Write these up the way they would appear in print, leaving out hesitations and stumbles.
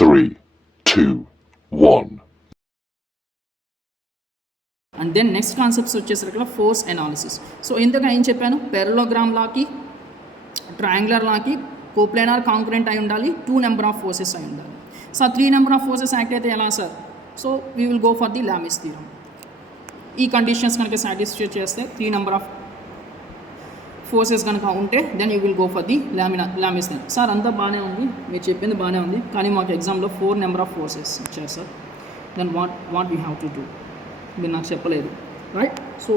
3, 2, 1. And then next concepts వచ్చేసరికి force analysis. So ఇంతగా ఏం చెప్పాను, పెరలోగ్రామ్ లాకి ట్రయాంగులర్ లాకి కోప్లానార్ కాంకరెంట్ అయి ఉండాలి, 2 నెంబర్ ఆఫ్ ఫోర్సెస్ అయి ఉండాలి. So 3 number of forces act అయితే ఎలా sir? So we will go for the Lami's theorem. ఈ కండిషన్స్ కనుక సాటిస్ఫై చేస్తే 3 నెంబర్ ఆఫ్ ఫోర్సెస్ కనుక ఉంటే then you will go for the Lami's theorem. Sir అంతా బాగానే ఉంది, మీరు చెప్పింది బాగానే ఉంది, కానీ మాకు ఎగ్జామ్లో 4 నెంబర్ ఆఫ్ ఫోర్సెస్ ఇచ్చారు sir. Then what we have to do? మీరు నాకు చెప్పలేదు, right? So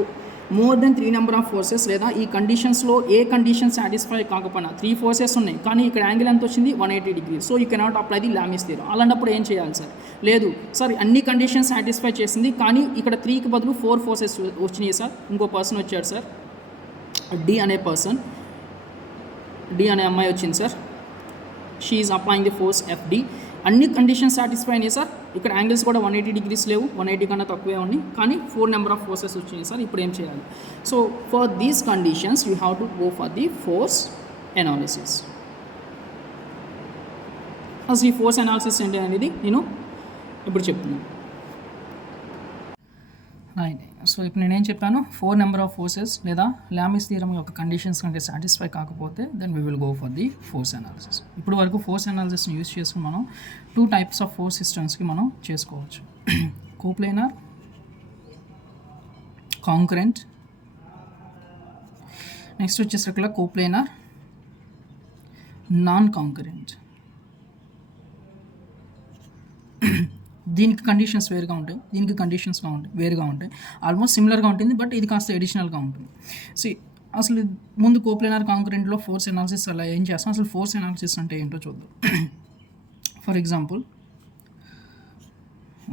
more than 3 number of forces లేదా ఈ కండిషన్స్లో ఏ కండిషన్ సాటిస్ఫై కాకపోయినా 3 ఫోర్సెస్ ఉన్నాయి, కానీ ఇక్కడ యాంగిల్ ఎంత వచ్చింది 180 degrees. So you cannot apply the Lami's theorem. అలాంటప్పుడు ఏం చేయాలి సార్? లేదు సార్, అన్ని కండిషన్స్ సాటిస్ఫై చేసింది, కానీ ఇక్కడ 3కి బదులు 4 ఫోర్సెస్ వచ్చినాయి సార్. ఇంకో పర్సన్ వచ్చాడు సార్, డి అనే అమ్మాయి వచ్చింది sir. She is applying the force FD. అన్ని కండిషన్స్ సాటిస్ఫై అయినాయి సార్. ఇక్కడ యాంగిల్స్ కూడా 180 డిగ్రీస్ లేవు, 180 కన్నా తక్కువే ఉన్నాయి, కానీ 4 నెంబర్ ఆఫ్ ఫోర్సెస్ వచ్చినాయి సార్. ఇప్పుడు ఏం చేయాలి? So for these conditions you have to go for the force analysis. అసలు ఈ ఫోర్స్ అనాలిసిస్ ఏంటి అనేది నేను ఇప్పుడు చెప్తున్నాను, రైట్? సో ఇప్పుడు నేనేం చెప్పాను, 4 నెంబర్ ఆఫ్ ఫోర్సెస్ లేదా లామిస్ థియరం యొక్క కండిషన్స్ కంటే సాటిస్ఫై కాకపోతే then we will go for the force analysis. ఇప్పుడు వరకు ఫోర్స్ అనాలిసిస్ని యూజ్ చేసుకుని మనం 2 టైప్స్ ఆఫ్ ఫోర్స్ సిస్టమ్స్కి మనం చేసుకోవచ్చు. Coplanar, concurrent. నెక్స్ట్ వచ్చేసరికి కోప్లానార్, నాన్ కాంకరెంట్. దీనికి కండిషన్స్ వేరుగా ఉంటాయి, దీనికి కండిషన్స్ వేరుగా ఉంటాయి. ఆల్మోస్ట్ సిమిలర్గా ఉంటుంది, బట్ ఇది కాస్త ఎడిషనల్గా ఉంటుంది. సో అసలు ముందు కోప్లానార్ కాంకరెంట్లో ఫోర్స్ అనాలిసిస్ అలా ఏం చేస్తాం, అసలు ఫోర్స్ అనాలిసిస్ అంటే ఏంటో చూద్దాం. ఫర్ ఎగ్జాంపుల్,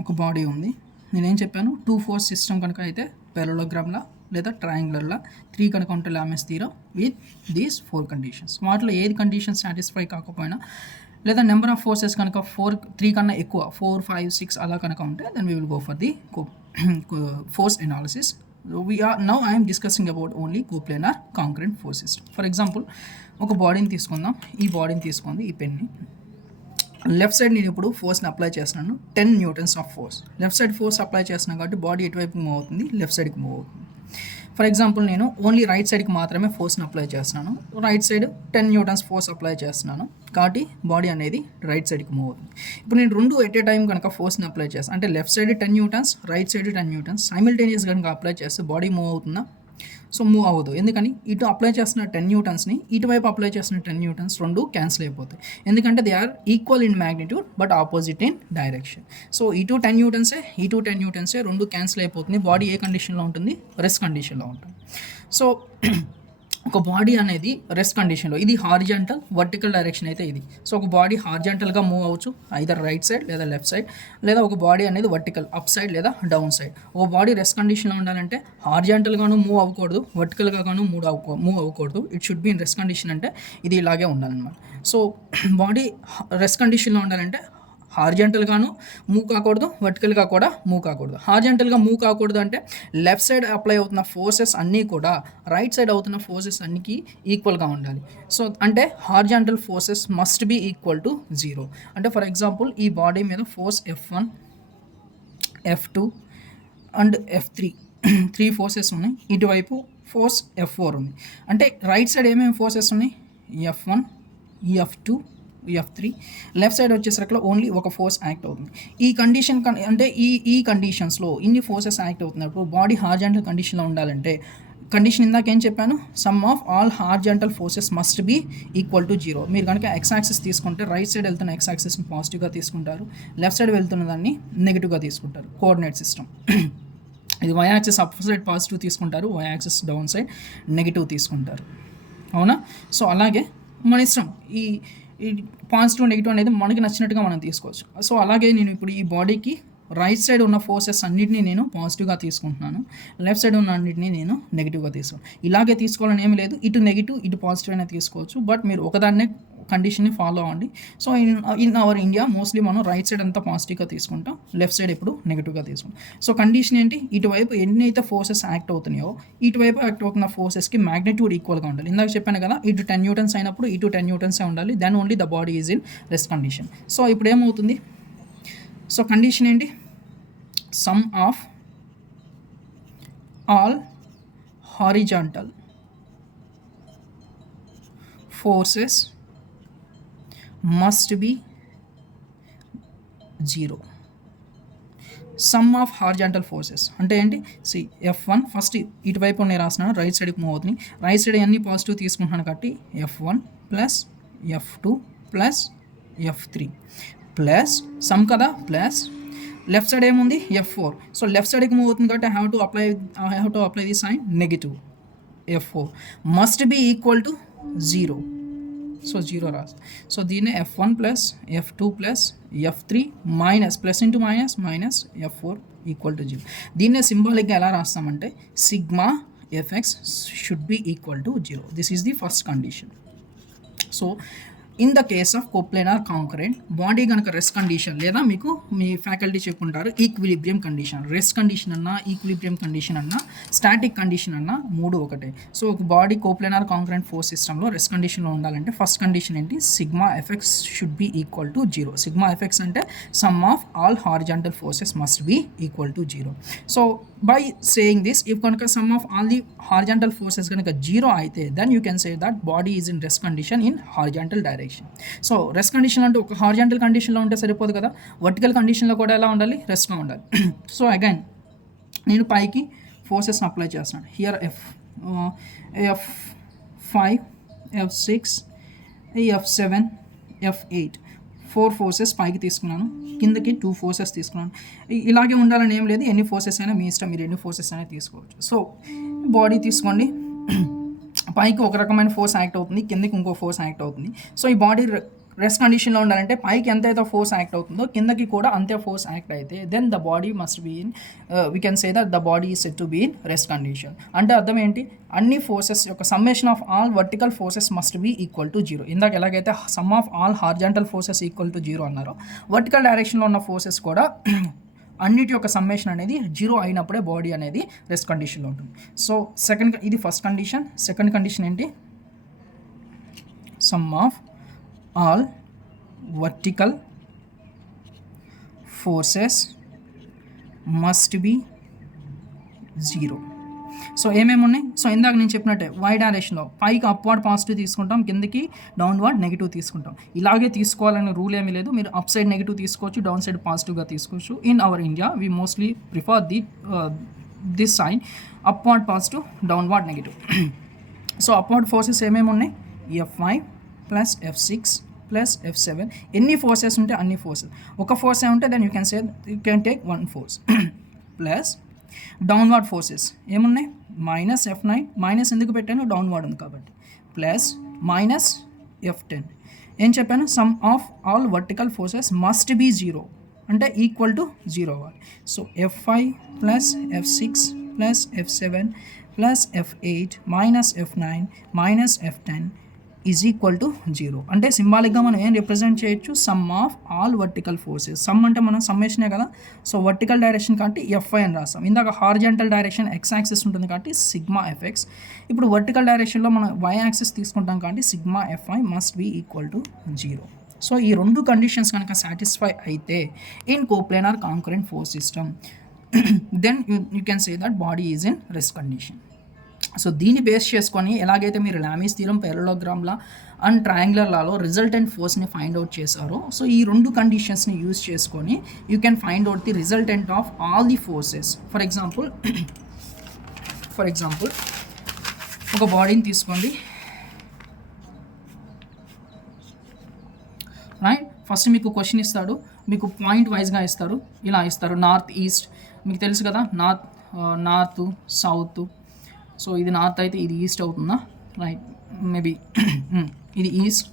ఒక బాడీ ఉంది, నేనేం చెప్పాను, 2 ఫోర్స్ సిస్టమ్ కనుక అయితే పెరలోగ్రామ్లా లేదా ట్రయాంగులర్లా, 3 కనుక ఉంటే Lami's theorem with these 4 conditions. వాటిలో ఏది కండిషన్ సాటిస్ఫై కాకపోయినా లేదా నెంబర్ ఆఫ్ ఫోర్సెస్ కనుక 3 కన్నా ఎక్కువ 4, 5, 6 అలా కనుక ఉంటే then we will go for the force analysis. Now I'm discussing about only coplanar concurrent force system. For example, ఒక బాడీని తీసుకుందాం. ఈ బాడీని తీసుకుంది, ఈ పెన్ని లెఫ్ట్ సైడ్ నేను ఇప్పుడు ఫోర్స్ని అప్లై చేస్తున్నాను, 10 newtons of force. Left side force apply చేస్తున్నాను కాబట్టి బాడీ ఎటువైపు మూవ్ అవుతుంది, లెఫ్ట్ సైడ్కి మూవ్ అవుతుంది. ఫర్ ఎగ్జాంపుల్, నేను ఓన్లీ రైట్ సైడ్కి మాత్రమే ఫోర్స్ని అప్లై చేస్తున్నాను. Right side 10 Newton's force apply చేస్తున్నాను కాబట్టి బాడీ అనేది రైట్ సైడ్కి మూవ్ అవుతుంది. ఇప్పుడు నేను 2 ఎట్ ఏ టైం కనుక ఫోర్స్ని అప్లై చేస్తాను, అంటే left side 10 newtons, right side 10 newtons simultaneous కనుక అప్లై చేస్తే బాడీ మూవ్ అవుతుందా? సో మూవ్ అవ్వదు. ఎందుకని? ఇటు అప్లై చేస్తున్న 10 న్యూటన్స్ని ఇటువైపు అప్లై చేస్తున్న 10 న్యూటన్స్ రెండు క్యాన్సిల్ అయిపోతాయి. ఎందుకంటే they are equal in magnitude but opposite in direction. So ఇటు 10 న్యూటన్సే రెండు క్యాన్సిల్ అయిపోతుంది. బాడీ ఏ కండిషన్లో ఉంటుంది? రెస్ట్ కండిషన్లో ఉంటుంది. సో ఒక బాడీ అనేది రెస్ట్ కండిషన్లో, ఇది హారిజాంటల్, వర్టికల్ డైరెక్షన్ అయితే ఇది. సో ఒక బాడీ హారిజాంటల్గా మూవ్ అవ్వచ్చు, ఐదర్ రైట్ సైడ్ లేదా లెఫ్ట్ సైడ్, లేదా ఒక బాడీ అనేది వర్టికల్ అప్ సైడ్ లేదా డౌన్ సైడ్. ఒక బాడీ రెస్ట్ కండిషన్లో ఉండాలంటే హారిజాంటల్గాను మూవ్ అవ్వకూడదు, వర్టికల్గాను మూవ్ అవ్వకూడదు. It should be in rest condition, అంటే ఇది ఇలాగే ఉండాలన్నమాట. సో బాడీ రెస్ట్ కండిషన్లో ఉండాలంటే హారిజాంటల్గాను మూవ్ కాకూడదు, వర్టికల్గా కూడా మూవ్ కాకూడదు. హారిజాంటల్గా మూవ్ కాకూడదు అంటే లెఫ్ట్ సైడ్ అప్లై అవుతున్న ఫోర్సెస్ అన్నీ కూడా రైట్ సైడ్ అవుతున్న ఫోర్సెస్ అన్నికి ఈక్వల్గా ఉండాలి. సో అంటే horizontal forces must be equal to 0. అంటే ఫర్ ఎగ్జాంపుల్, ఈ బాడీ మీద force F1, F2 and F3 3 forces ఉన్నాయి. ఇటువైపు ఫోర్స్ F4 ఉంది. అంటే రైట్ సైడ్ ఏమేమి ఫోర్సెస్ ఉన్నాయి? F1, F2, F3. Left side వచ్చేసరికి ఓన్లీ ఒక ఫోర్స్ యాక్ట్ అవుతుంది. ఈ కండిషన్ అంటే ఈ కండిషన్స్లో ఇన్ని ఫోర్సెస్ యాక్ట్ అవుతున్నప్పుడు బాడీ హారిజాంటల్ కండిషన్లో ఉండాలంటే కండిషన్ ఇందాక ఏం చెప్పాను, sum of all horizontal forces must be equal to 0. మీరు కనుక ఎక్స్ యాక్సిస్ తీసుకుంటే రైట్ సైడ్ వెళ్తున్న ఎక్స్ యాక్సిస్ని పాజిటివ్గా తీసుకుంటారు, లెఫ్ట్ సైడ్ వెళ్తున్న దాన్ని నెగిటివ్గా తీసుకుంటారు. Coordinate system. ఇది y axis up side positive తీసుకుంటారు, y axis down side negative తీసుకుంటారు. అవునా? సో అలాగే మన ఇష్టం, ఈ పాజిటివ్ నెగిటివ్ అనేది మనకి నచ్చినట్టుగా మనం తీసుకోవచ్చు. సో అలాగే నేను ఇప్పుడు ఈ బాడీకి రైట్ సైడ్ ఉన్న ఫోర్సెస్ అన్నిటినీ నేను పాజిటివ్గా తీసుకుంటున్నాను, లెఫ్ట్ సైడ్ ఉన్న అన్నిటినీ నేను నెగిటివ్గా తీసుకుంటాను. ఇలాగే తీసుకోవాలని ఏమి లేదు, ఇటు నెగిటివ్ ఇటు పాజిటివ్ అయినా తీసుకోవచ్చు. బట్ మీరు ఒకదాన్నే కండిషన్ని ఫాలో అవ్వండి. So in our India mostly మనం రైట్ సైడ్ అంతా పాజిటివ్గా తీసుకుంటాం, లెఫ్ట్ సైడ్ ఎప్పుడు నెగిటివ్గా తీసుకుంటాం. సో కండిషన్ ఏంటి, ఇటువైపు ఎన్నైతే ఫోర్సెస్ యాక్ట్ అవుతున్నాయో ఇటువైపు యాక్ట్ అవుతున్న ఫోర్సెస్కి మ్యాగ్నిట్యూడ్ ఈక్వల్గా ఉండాలి. ఇందాక చెప్పాను కదా, ఇటు 10 న్యూటన్స్ అయినప్పుడు ఇటు 10 న్యూటన్సే ఉండాలి, then only the body is in rest condition. So ఇప్పుడు ఏమవుతుంది, సో కండిషన్ ఏంటి, sum of all horizontal forces must be 0. Sum of horizontal forces అంటే ఏంటి, F1 ఫస్ట్ ఇటువైపు నేను రాస్తున్నాను, రైట్ సైడ్కి మూవ్ అవుతుంది, రైట్ సైడ్ అన్ని పాజిటివ్ తీసుకుంటున్నాను కాబట్టి F1 plus F2 plus F3 plus sum కదా, ప్లస్ లెఫ్ట్ సైడ్ ఏముంది F4. సో లెఫ్ట్ సైడ్కి మూవ్ అవుతుంది కాబట్టి I have to apply the sign negative. F4 must be equal to 0. So 0 రాసు. సో దీన్ని F1 plus F2 plus F3 minus plus into minus minus F4 equal to 0. దీన్నే సింబాలిక్గా ఎలా రాస్తామంటే sigma F X should be equal to 0. This is the first condition. So in the case of coplanar concurrent body కనుక rest condition లేదా మీకు మీ faculty చెప్పుకుంటారు equilibrium condition, rest condition అన్నా ఈక్విలిబ్రియం కండిషన్ అన్నా స్టాటిక్ కండిషన్ అన్నా మూడు ఒకటే. సో ఒక బాడీ కోప్లేనార్ కాంకరెంట్ ఫోర్స్ సిస్టంలో రెస్ట్ కండిషన్లో ఉండాలంటే ఫస్ట్ కండిషన్ ఏంటి, sigma F X should be equal to 0. Sigma F X అంటే sum of all horizontal forces must be equal to 0. So by saying this, if కనుక sum of all the horizontal forces కనుక 0 అయితే then you can say that body is in rest condition in horizontal direction. So rest condition అంటే ఒక horizontal కండిషన్లో ఉంటే సరిపోదు కదా, vertical కండిషన్లో కూడా ఎలా ఉండాలి, రెస్ట్గా ఉండాలి. సో అగైన్ నేను పైకి ఫోర్సెస్ని అప్లై చేస్తున్నాను. Here F5 F6 F7 F8 4 forces పైకి తీసుకున్నాను, కిందకి 2 ఫోర్సెస్ తీసుకున్నాను. ఇలాగే ఉండాలని ఏం లేదు, ఎన్ని ఫోర్సెస్ అయినా మీ ఇష్టం, మీరు ఎన్ని ఫోర్సెస్ అయినా తీసుకోవచ్చు. సో బాడీ తీసుకోండి, పైకి ఒక రకమైన ఫోర్స్ యాక్ట్ అవుతుంది, కిందకి ఇంకో ఫోర్స్ యాక్ట్ అవుతుంది. సో ఈ బాడీ రెస్ట్ కండిషన్లో ఉండాలంటే పైకి ఎంతైతే ఫోర్స్ యాక్ట్ అవుతుందో కిందకి కూడా అంతే ఫోర్స్ యాక్ట్ అయితే then the body must be in we can say that the body is set to be in rest condition. అంటే అర్థం ఏంటి, అన్ని ఫోర్సెస్ యొక్క summation of all vertical forces must be equal to 0. ఇందాక ఎలాగైతే sum of all horizontal forces equal to 0 అన్నారో vertical డైరెక్షన్లో ఉన్న ఫోర్సెస్ కూడా అన్నిటి యొక్క సమ్మేషన్ అనేది 0 అయినప్పుడే బాడీ అనేది రెస్ట్ కండిషన్లో ఉంటుంది. సో ఇది ఫస్ట్ కండిషన్. సెకండ్ కండిషన్ ఏంటి, sum of all vertical forces must be 0. So ఏమేమి ఉన్నాయి, సో ఇందాక నేను చెప్పినట్టే వై డైరెక్షన్లో పైకి అప్వర్డ్ పాజిటివ్ తీసుకుంటాం, కిందకి డౌన్వర్డ్ నెగిటివ్ తీసుకుంటాం. ఇలాగే తీసుకోవాలనే రూల్ ఏమీ లేదు, మీరు అప్ సైడ్ నెగిటివ్ తీసుకోవచ్చు, డౌన్ సైడ్ పాజిటివ్గా తీసుకోవచ్చు. In our India we mostly prefer this sign upward positive, downward negative. So upward forces ఏమేమి ఉన్నాయి, F5 plus F6 plus F7. ఎన్ని ఫోర్సెస్ ఉంటే అన్ని ఫోర్సెస్, ఒక ఫోర్స్ ఉంటే then you can take one force. Plus downward forces ఏమున్నాయి, minus F9, minus ఎందుకు పెట్టాను, డౌన్వర్డ్ ఉంది కాబట్టి, ప్లస్ మైనస్ F10. ఏం చెప్పాను, sum of all vertical forces must be 0 అంటే ఈక్వల్ టు 0 అవ్వాలి. So F5 plus F6 plus F7 plus F8 minus F9 minus F10 is equal to 0. అంటే సింబాలిక్గా మనం ఏం రిప్రజెంట్ చేయొచ్చు, sum of all vertical forces. Sum అంటే మనం సమ్మేషనే కదా, సో వర్టికల్ డైరెక్షన్ కాబట్టి F5 అని రాస్తాం. ఇందాక హారిజాంటల్ డైరెక్షన్ ఎక్స్ యాక్సిస్ ఉంటుంది కాబట్టి సిగ్మా ఎఫ్ఎక్స్. ఇప్పుడు వర్టికల్ డైరెక్షన్లో మనం వై యాక్సిస్ తీసుకుంటాం కాబట్టి sigma F5 must be equal to 0. So ఈ రెండు కండిషన్స్ కనుక సాటిస్ఫై అయితే in coplanar concurrent force system then you can say that body is in rest condition. So దీన్ని బేస్ చేసుకొని ఎలాగైతే మీరు Lami's theorem, parallelogram law and triangular లాలో resultant ఫోర్స్ని ఫైండ్ అవుట్ చేశారో, సో ఈ రెండు కండిషన్స్ని యూజ్ చేసుకొని you can find out the resultant of all the forces. For example ఒక బాడీని తీసుకోండి, రైట్. ఫస్ట్ మీకు క్వశ్చన్ ఇస్తాడు, మీకు పాయింట్ వైజ్గా ఇస్తారు, ఇలా ఇస్తారు, నార్త్ ఈస్ట్ మీకు తెలుసు కదా, నార్త్ సౌత్. సో ఇది నార్త్ అయితే ఇది ఈస్ట్ అవుతుందా, రైట్, మేబీ ఇది ఈస్ట్,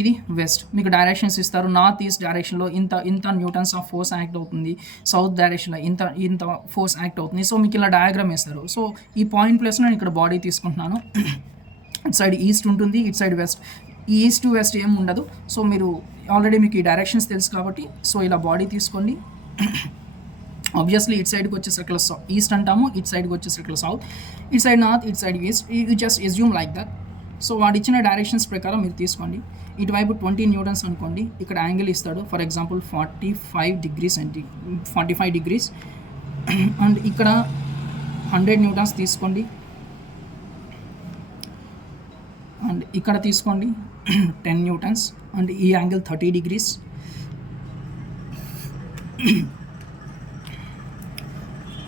ఇది వెస్ట్. మీకు డైరెక్షన్స్ ఇస్తారు, నార్త్ ఈస్ట్ డైరెక్షన్లో ఇంత న్యూటన్స్ ఆఫ్ ఫోర్స్ యాక్ట్ అవుతుంది, సౌత్ డైరెక్షన్లో ఇంత ఫోర్స్ యాక్ట్ అవుతుంది. సో మీకు ఇలా డయాగ్రామ్ ఇస్తారు. సో ఈ పాయింట్ ప్లేస్లో నేను ఇక్కడ బాడీ తీసుకుంటున్నాను, ఇటు సైడ్ ఈస్ట్ ఉంటుంది, ఇటు సైడ్ వెస్ట్. ఈ ఈస్ట్ టు వెస్ట్ ఏం ఉండదు. సో మీరు ఆల్రెడీ మీకు ఈ డైరెక్షన్స్ తెలుసు కాబట్టి సో ఇలా బాడీ తీసుకోండి. ఆబ్వియస్లీ ఇటు సైడ్కి వచ్చేసరికి ఈస్ట్ అంటాము, ఇటు సైడ్కి వచ్చేసరికి సౌత్, ఇటు సైడ్ నార్త్, ఇటు side east. You just assume like that. So వాడు ఇచ్చిన డైరెక్షన్స్ ప్రకారం మీరు తీసుకోండి. ఇటువైపు 20 న్యూటన్స్ అనుకోండి. ఇక్కడ యాంగిల్ ఇస్తాడు, for example 45 degrees 45 degrees. And ఇక్కడ 100 న్యూటన్స్ తీసుకోండి. అండ్ ఇక్కడ తీసుకోండి 10 న్యూటన్స్. అండ్ ఈ యాంగిల్ 30 డిగ్రీస్.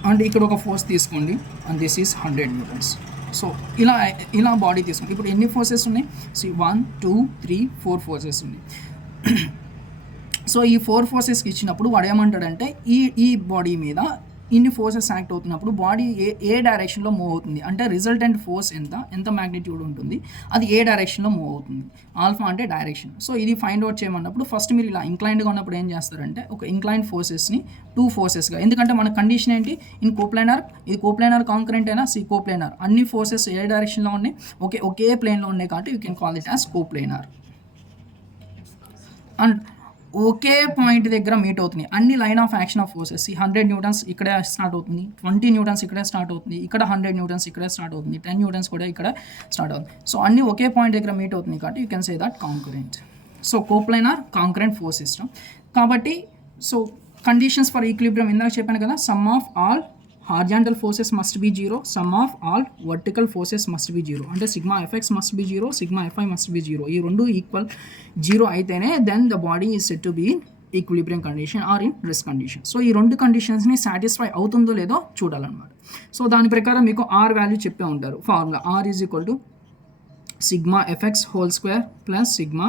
అండ్ ఇక్కడ ఒక ఫోర్స్ తీసుకోండి, and this is 100 newtons. So ఇలా బాడీ తీసుకోండి. ఇప్పుడు ఎన్ని ఫోర్సెస్ ఉన్నాయి? 1 2 3 4 ఫోర్సెస్ ఉన్నాయి. సో ఈ 4 ఫోర్సెస్కి ఇచ్చినప్పుడు వాడు ఏమంటాడంటే ఈ బాడీ మీద ఇన్ని ఫోర్సెస్ యాక్ట్ అవుతున్నప్పుడు బాడీ ఏ డైరెక్షన్లో మూవ్ అవుతుంది అంటే రిజల్టెంట్ ఫోర్స్ ఎంత మ్యాగ్నిట్యూడ్ ఉంటుంది, అది ఏ డైరెక్షన్లో మూవ్ అవుతుంది. ఆల్ఫా అంటే డైరెక్షన్. సో ఇది ఫైండ్ అవుట్ చేయమన్నప్పుడు ఫస్ట్ మీరు ఇలా ఇంక్లైన్డ్గా ఉన్నప్పుడు ఏం చేస్తారంటే ఒక ఇంక్లైన్ ఫోర్సెస్ని 2 ఫోర్సెస్గా, ఎందుకంటే మన కండిషన్ ఏంటి, ఇన్ కోప్లైనర్, ఇది కోప్లైనర్ కాంకరెంట్ అయినా కోప్లైనర్, అన్ని ఫోర్సెస్ ఏ డైరెక్షన్లో ఉన్నాయి, ఒకే ప్లేన్లో ఉన్నాయి కాబట్టి you can call it as coplanar. And ఒకే పాయింట్ దగ్గర మీట్ అవుతుంది అన్ని line of action of forces. 100 newtons ఇక్కడే స్టార్ట్ అవుతుంది, 20 న్యూటన్స్ ఇక్కడే స్టార్ట్ అవుతుంది, ఇక్కడ 100 న్యూటన్స్ ఇక్కడే స్టార్ట్ అవుతుంది, 10 న్యూటన్స్ కూడా ఇక్కడ స్టార్ట్ అవుతుంది. సో అన్ని ఒకే పాయింట్ దగ్గర మీట్ అవుతుంది కాబట్టి you can say that concurrent. So coplanar concurrent force system. కాబట్టి సో కండిషన్స్ ఫర్ ఈక్విలిబ్రియం ఇందాక చెప్పాను కదా, sum of all horizontal forces must be 0, sum of all vertical forces must be 0. అంటే sigma F X must be 0, sigma F Y must be 0. ఈ రెండు equal 0 అయితేనే then the body is set to be in equilibrium condition or in rest condition. So ఈ రెండు కండిషన్స్ని satisfy అవుతుందో లేదో చూడాలన్నమాట. So దాని ప్రకారం మీకు ఆర్ వాల్యూ చెప్పే ఉంటారు formula. R is equal to sigma F X whole square plus sigma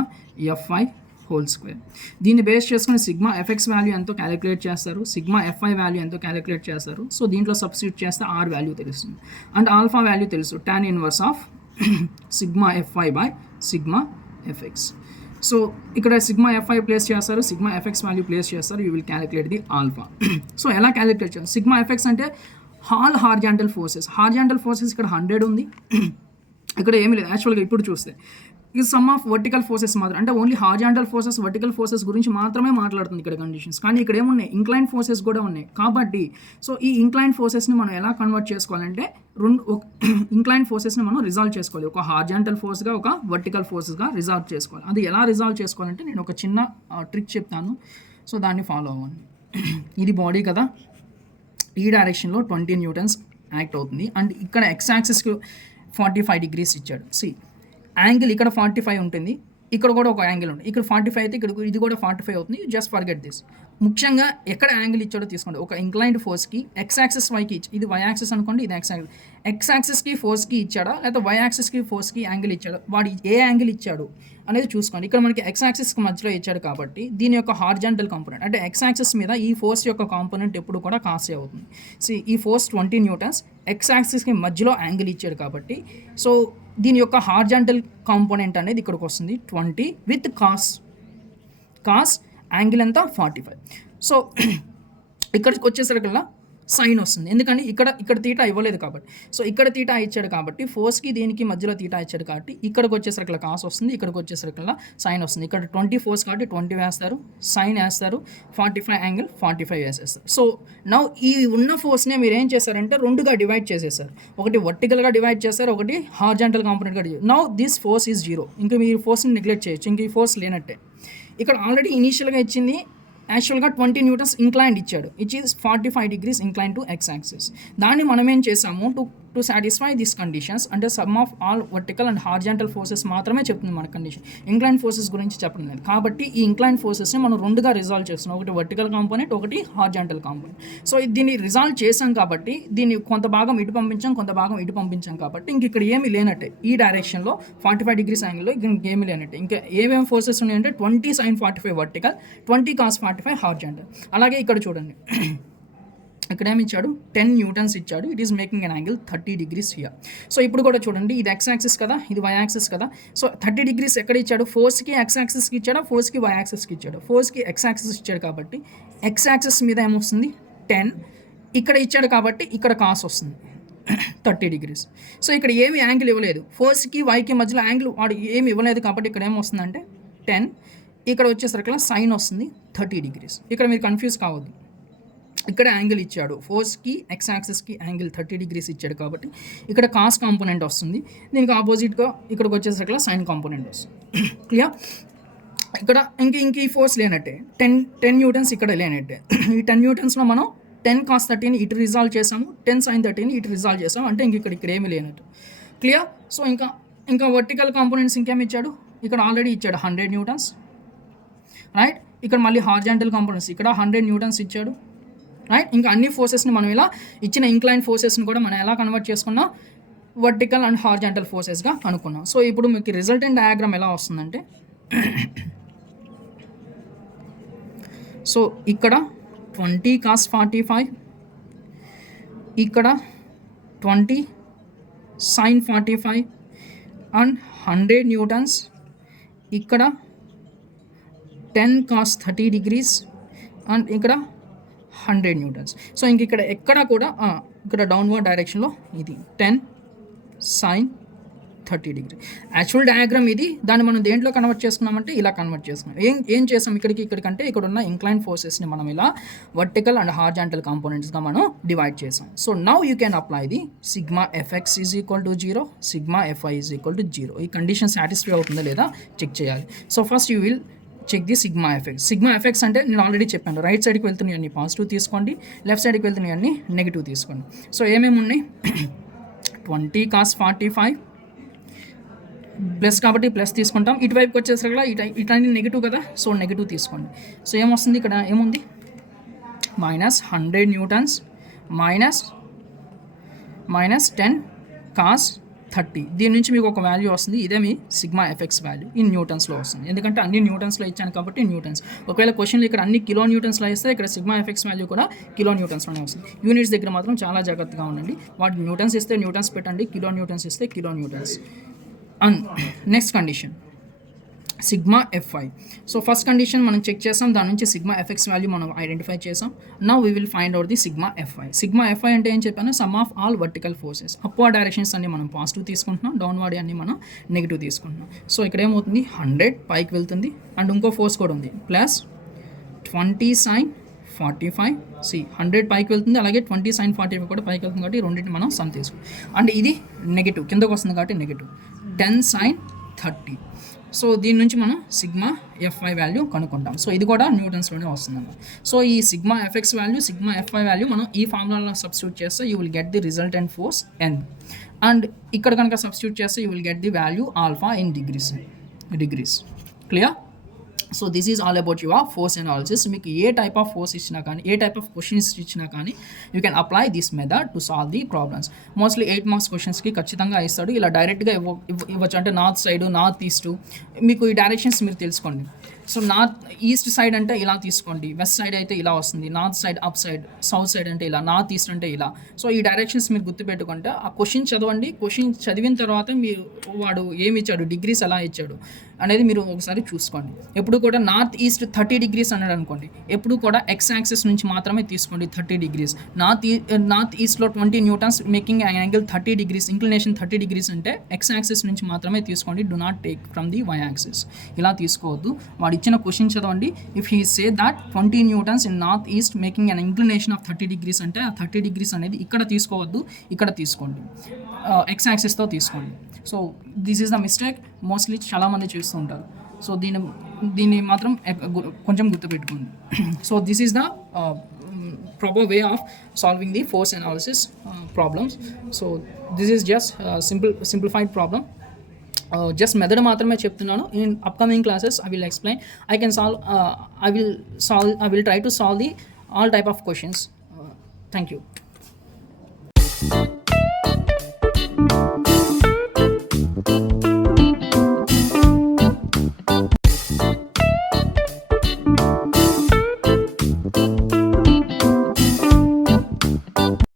F Y whole square. దీన్ని బేస్ చేసుకుని సిగ్మా ఎఫ్ఎక్స్ వాల్యూ ఎంతో క్యాలిక్యులేట్ చేస్తారు, సిగ్మా ఎఫ్ఐ వాల్యూ ఎంతో క్యాలిక్యులేట్ చేస్తారు. సో దీంట్లో సబ్స్టిట్యూట్ చేస్తే ఆర్ వాల్యూ తెలుస్తుంది. అండ్ ఆల్ఫా వాల్యూ తెలుసు, tan inverse of sigma F Y by sigma F X. So ఇక్కడ సిగ్మా ఎఫ్ఐ ప్లేస్ చేస్తారు, సిగ్మా ఎఫ్ఎక్స్ వాల్యూ ప్లేస్ చేస్తారు, you will calculate the alpha. So ఎలా క్యాలిక్యులేట్ చేస్తారు? సిగ్మా ఎఫ్ఎక్స్ అంటే all horizontal forces. Horizontal forces ఇక్కడ 100 ఉంది, ఇక్కడ ఏమీ లేదు. యాక్చువల్గా ఇప్పుడు చూస్తే ఇది సమ్ ఆఫ్ వర్టికల్ ఫోర్సెస్ మాత్రం, అంటే only horizontal forces vertical forces గురించి మాత్రమే మాట్లాడుతుంది ఇక్కడ కండిషన్స్. కానీ ఇక్కడ ఏమున్నాయి, ఇంక్లైన్ ఫోర్సెస్ కూడా ఉన్నాయి. కాబట్టి సో ఈ ఇంక్లైన్ ఫోర్సెస్ని మనం ఎలా కన్వర్ట్ చేసుకోవాలంటే ఇంక్లైన్ ఫోర్సెస్ని మనం రిజాల్వ్ చేసుకోవాలి. ఒక హార్జాంటల్ ఫోర్స్గా, ఒక వర్టికల్ ఫోర్సెస్గా రిజాల్వ్ చేసుకోవాలి. అది ఎలా రిజాల్వ్ చేసుకోవాలంటే నేను ఒక చిన్న ట్రిక్ చెప్తాను, సో దాన్ని ఫాలో అవ్వండి. ఇది బాడీ కదా, ఈ డైరెక్షన్లో 20 న్యూటన్స్ యాక్ట్ అవుతుంది. అండ్ ఇక్కడ ఎక్స్ యాక్సిస్కి 45 డిగ్రీస్ ఇచ్చాడు. యాంగిల్ ఇక్కడ 45 ఉంటుంది, ఇక్కడ కూడా ఒక యాంగిల్ ఉంటుంది. ఇక్కడ 45 అయితే ఇక్కడ ఇది కూడా 45 అవుతుంది. Just forget this. ముఖ్యంగా ఎక్కడ యాంగిల్ ఇచ్చాడో తీసుకోండి. ఒక ఇంక్లైన్డ్ ఫోర్స్కి ఎక్స్ యాక్సిస్ వైకి ఇచ్చి, ఇది వై యాక్సిస్ అనుకోండి, ఇది ఎక్స్ యాక్సిస్. ఎక్స్ యాక్సిస్కి ఫోర్స్కి ఇచ్చాడా లేదా వై యాక్సిస్కి ఫోర్స్కి యాంగిల్ ఇచ్చాడా, వాడు ఏ యాంగిల్ ఇచ్చాడు అనేది చూసుకోండి. ఇక్కడ మనకి ఎక్స్ యాక్సిస్కి మధ్యలో ఇచ్చాడు కాబట్టి దీని యొక్క హార్జాంటల్ కాంపోనెంట్ అంటే ఎక్స్ యాక్సిస్ మీద ఈ ఫోర్స్ యొక్క కాంపోనెంట్ ఎప్పుడు కూడా కాసే అవుతుంది. ఈ ఫోర్స్ 20 న్యూటన్స్, ఎక్స్ యాక్సిస్కి మధ్యలో యాంగిల్ ఇచ్చాడు కాబట్టి సో దీని యొక్క హార్జాంటల్ కాంపోనెంట్ అనేది ఇక్కడికి వస్తుంది 20 విత్ కాస్ యాంగిల్ ఎంత 45. సో ఇక్కడికి వచ్చేసరికల్లా సైన్ వస్తుంది, ఎందుకంటే ఇక్కడ తీటా ఇవ్వలేదు కాబట్టి. సో ఇక్కడ తీటా ఇచ్చాడు కాబట్టి ఫోర్స్కి దీనికి మధ్యలో తీటా ఇచ్చాడు కాబట్టి ఇక్కడికి వచ్చేసరికల్లా కాస్ వస్తుంది, ఇక్కడికి వచ్చేసరికల్లా సైన్ వస్తుంది. ఇక్కడ 20 ఫోర్స్ కాబట్టి 20 వేస్తారు, సైన్ వేస్తారు, 45 యాంగిల్ 45 వేసేస్తారు. సో నౌ ఈ ఉన్న ఫోర్స్నే మీరు ఏం చేశారంటే రెండుగా డివైడ్ చేసేసారు. ఒకటి వర్టికల్గా డివైడ్ చేస్తారు, ఒకటి హార్జాంటల్ కాంపోనెంట్గా divide. Now this force is 0. ఇంకా మీరు ఫోర్స్ని నెగ్లెక్ట్ చేయొచ్చు, ఇంక ఈ ఫోర్స్ లేనట్టే. ఇక్కడ ఆల్రెడీ ఇనీషియల్గా ఇచ్చింది యాక్చువల్గా 20 న్యూటన్స్ ఇంక్లైన్డ్ ఇచ్చాడు, which is 45 degrees incline to X axis. దాన్ని మనం ఏం చేసాము టు సాటిస్ఫై దిస్ కండిషన్స్ అంటే sum of all vertical and horizontal forces మాత్రమే చెప్తుంది మన కండిషన్, ఇంక్లైన్ ఫోర్సెస్ గురించి చెప్పడం లేదు. కాబట్టి ఈ ఇంక్లైన్ ఫోర్సెస్ని మనం రెండుగా రిజాల్వ్ చేస్తున్నాం, ఒకటి వర్టికల్ కాంపోనెంట్, ఒకటి హార్జాంటల్ కాంపోనెంట్. సో దీన్ని రిజాల్వ్ చేసాం కాబట్టి దీన్ని కొంత భాగం ఇటు పంపించాం, కొంత భాగం ఇటు పంపించాం కాబట్టి ఇంక ఇక్కడ ఏమీ లేనట్టే. ఈ డైరెక్షన్లో 45 డిగ్రీస్ యాంగిల్లో ఇంకేమీ లేనట్టే. ఇంకా ఏమేమి ఫోర్సెస్ ఉన్నాయంటే 20 sin 45 వర్టికల్, 20 cos 45 హార్జాంటల్. అలాగే ఇక్కడ చూడండి, ఇక్కడ ఏమి ఇచ్చాడు 10 న్యూటన్స్ ఇచ్చాడు, it is making an angle 30 degrees here. So ఇప్పుడు కూడా చూడండి, ఇది ఎక్స్ యాక్సిస్ కదా, ఇది వై యాక్సిస్ కదా. సో 30 డిగ్రీస్ ఎక్కడ ఇచ్చాడు, ఫోర్స్కి ఎక్స్ యాక్సిస్కి ఇచ్చాడా, ఫోర్స్కి వై యాక్సిస్కి ఇచ్చాడు. ఫోర్స్కి ఎక్స్ యాక్సిస్ ఇచ్చాడు కాబట్టి ఎక్స్ యాక్సిస్ మీద ఏమొస్తుంది 10, ఇక్కడ ఇచ్చాడు కాబట్టి ఇక్కడ కాస్ వస్తుంది. 30 degrees. సో ఇక్కడ ఏమి యాంగిల్ ఇవ్వలేదు, ఫోర్స్కి వైకి మధ్యలో యాంగిల్ వాడు ఏమి ఇవ్వలేదు కాబట్టి ఇక్కడ ఏమొస్తుందంటే 10, ఇక్కడ వచ్చేసరికి సైన్ వస్తుంది 30 degrees. ఇక్కడ మీరు కన్ఫ్యూజ్ కావద్దు, ఇక్కడ యాంగిల్ ఇచ్చాడు, ఫోర్స్కి ఎక్స్ యాక్సిస్కి యాంగిల్ 30 degrees ఇచ్చాడు కాబట్టి ఇక్కడ కాస్ కాంపోనెంట్ వస్తుంది, దీనికి ఆపోజిట్గా ఇక్కడికి వచ్చేసరికి సైన్ కాంపోనెంట్ వస్తుంది. క్లియర్? ఇక్కడ ఇంక ఈ ఫోర్స్ లేనట్టే, 10 న్యూటన్స్ ఇక్కడ లేనట్టే. ఈ 10 న్యూటన్స్లో మనం 10 cos 30ని ఇటు రిజాల్వ్ చేసాము, 10 sin 30ని ఇటు రిజాల్వ్ చేసాము, అంటే ఇక్కడ ఏమీ లేనట్టు. క్లియర్? సో ఇంకా వర్టికల్ కాంపోనెంట్స్ ఇంకేమి ఇచ్చాడు, ఇక్కడ ఆల్రెడీ ఇచ్చాడు 100 న్యూటన్స్, రైట్? ఇక్కడ మళ్ళీ హార్జాంటల్ కాంపోనెంట్స్ ఇక్కడ 100 న్యూటన్స్ ఇచ్చాడు, రైట్? ఇంకా అన్ని ఫోర్సెస్ని మనం ఇలా ఇచ్చిన ఇంక్లైన్ ఫోర్సెస్ని కూడా మనం ఎలా కన్వర్ట్ చేసుకున్నాం, వర్టికల్ అండ్ హార్జాంటల్ ఫోర్సెస్గా అనుకున్నాం. సో ఇప్పుడు మీకు రిజల్టెంట్ డయాగ్రామ్ ఎలా వస్తుందంటే, సో ఇక్కడ 20 cos 45, ఇక్కడ 20 sin 45 అండ్ 100 న్యూటన్స్, ఇక్కడ 10 cos 30 degrees అండ్ ఇక్కడ 100 న్యూటన్స్. సో ఇక్కడ ఎక్కడ కూడా ఇక్కడ డౌన్వర్డ్ డైరెక్షన్లో ఇది 10 sin 30 degree. యాక్చువల్ డయాగ్రామ్ ఇది, దాన్ని మనం దేంట్లో కన్వర్ట్ చేసుకున్నామంటే ఇలా కన్వర్ట్ చేసుకున్నాం. ఏం చేసాం ఇక్కడికంటే ఇక్కడ ఉన్న ఇంక్లైన్ ఫోర్సెస్ని మనం ఇలా వర్టికల్ అండ్ హార్జాంటల్ కాంపోనెంట్స్గా మనం డివైడ్ చేసాం. So now you can apply the sigma F X is equal to 0, sigma F Y is equal to 0. ఈ కండిషన్ సాటిస్ఫై అవుతుందా లేదా చెక్ చేయాలి. So first you will check the sigma F X. Sigma F X అంటే నేను already చెప్పాను, right సైడ్కి వెళ్తున్నాయన్నీ positive తీసుకోండి, left సైడ్కి వెళ్తున్నాయన్నీ నెగిటివ్ తీసుకోండి. సో ఏమేమి ఉన్నాయి, 20 cos 45 ప్లస్ కాబట్టి ప్లస్ తీసుకుంటాం, ఇటువైపుకి వచ్చేసరికి ఇటన్నీ నెగిటివ్ కదా, సో నెగిటివ్ తీసుకోండి. సో ఏమొస్తుంది, ఇక్కడ ఏముంది, మైనస్ 100 న్యూటన్స్ మైనస్ 10 cos 30. దీని నుంచి మీకు ఒక వాల్యూ వస్తుంది, ఇదే మీ సిగ్మా ఎఫెక్స్ వాల్యూ ఇన్ న్యూటన్స్లో వస్తుంది, ఎందుకంటే అన్ని న్యూటన్స్లో ఇచ్చాను కాబట్టి న్యూటన్స్. ఒకవేళ క్వశ్చన్లు ఇక్కడ అన్ని కిలో న్యూటన్స్లో ఇస్తే ఇక్కడ సిగ్మా ఎఫెక్స్ వాల్యూ కూడా కిలో న్యూటన్స్లోనే వస్తుంది. యూనిట్స్ దగ్గర మాత్రం చాలా జాగ్రత్తగా ఉండండి, వాటి న్యూటన్స్ ఇస్తే న్యూటన్స్ పెట్టండి, కిలో న్యూటన్స్ ఇస్తే kilo newtons. And next condition sigma F Y. So first condition మనం చెక్ చేసాం, దాని నుంచి సిగ్మా ఎఫెక్స్ వాల్యూ మనం ఐడెంటిఫై చేసాం. Now we will find out the sigma F Y. Sigma F Y అంటే ఏం చెప్పాను, sum of all vertical forces. Upward directions అన్ని మనం పాజిటివ్ తీసుకుంటున్నాం, డౌన్వర్డ్ అన్ని మనం నెగిటివ్ తీసుకుంటున్నాం. సో ఇక్కడ ఏమవుతుంది, 100 పైకి వెళ్తుంది అండ్ ఇంకో ఫోర్స్ కూడా ఉంది, ప్లస్ 20 sin 45. 100 పైకి వెళ్తుంది, అలాగే 20 sin 45 కూడా పైకి వెళ్తుంది కాబట్టి రెండింటిని మనం సమ్ తీసుకుంటాం. అండ్ ఇది నెగిటివ్ కిందకు వస్తుంది కాబట్టి నెగిటివ్ 10 sin 30. సో దీని నుంచి మనం సిగ్మా ఎఫ్ఐ వాల్యూ కనుక్కుంటాం. సో ఇది కూడా న్యూటన్స్లోనే వస్తుందన్నమాట. సో ఈ sigma F X value, sigma F Y value మనం ఈ ఫార్ములాలో సబ్స్టిట్యూట్ చేస్తే you will get the resultant force N. And ఇక్కడ కనుక సబ్స్టిట్యూట్ చేస్తే you will get the value alpha in degrees. Clear? So this is all about your force analysis. మీకు ఏ type of force ఇచ్చినా కానీ, ఏ టైప్ ఆఫ్ క్వశ్చన్స్ ఇచ్చినా కానీ you can apply this method to solve the problems. Mostly 8 marks క్వశ్చన్స్కి ఖచ్చితంగా ఇస్తాడు. ఇలా డైరెక్ట్గా ఇవ్వచ్చు, అంటే నార్త్ సైడ్, నార్త్ ఈస్ట్, మీకు ఈ డైరెక్షన్స్ మీరు తెలుసుకోండి. సో నార్త్ ఈస్ట్ సైడ్ అంటే ఇలా తీసుకోండి, వెస్ట్ సైడ్ అయితే ఇలా వస్తుంది, north side up side, south side అంటే ఇలా, నార్త్ ఈస్ట్ అంటే ఇలా. సో ఈ డైరెక్షన్స్ మీరు గుర్తుపెట్టుకుంటే ఆ క్వశ్చన్ చదవండి. క్వశ్చన్ చదివిన తర్వాత మీరు వాడు ఏమి ఇచ్చాడు, డిగ్రీస్ ఎలా ఇచ్చాడు అనేది మీరు ఒకసారి చూసుకోండి. ఎప్పుడు కూడా నార్త్ ఈస్ట్ 30 degrees అన్నాడు అనుకోండి, ఎప్పుడు కూడా ఎక్స్ యాక్సిస్ నుంచి మాత్రమే తీసుకోండి 30 degrees. నార్త్ ఈస్ట్లో 20 newtons making angle 30 degrees, inclination 30 degrees అంటే ఎక్స్ యాక్సిస్ నుంచి మాత్రమే తీసుకోండి. Do not take from the y axis. ఇలా తీసుకోవద్దు. వాడు ఇచ్చిన క్వశ్చన్ చదవండి. If he say that 20 newtons in north east making an inclination of 30 degrees అంటే ఆ 30 degrees అనేది ఇక్కడ తీసుకోవద్దు, ఇక్కడ తీసుకోండి, ఎక్స్ యాక్సిస్తో తీసుకోండి. So this is the mistake mostly చాలామంది చేస్తూ ఉంటారు. సో దీన్ని మాత్రం కొంచెం గుర్తుపెట్టుకోండి. So this is the proper way of solving the force analysis problems. So this is just simplified problem. Just method మాత్రమే చెప్తున్నాను. In upcoming classes I will explain. I will try to solve the all type of questions. Thank you.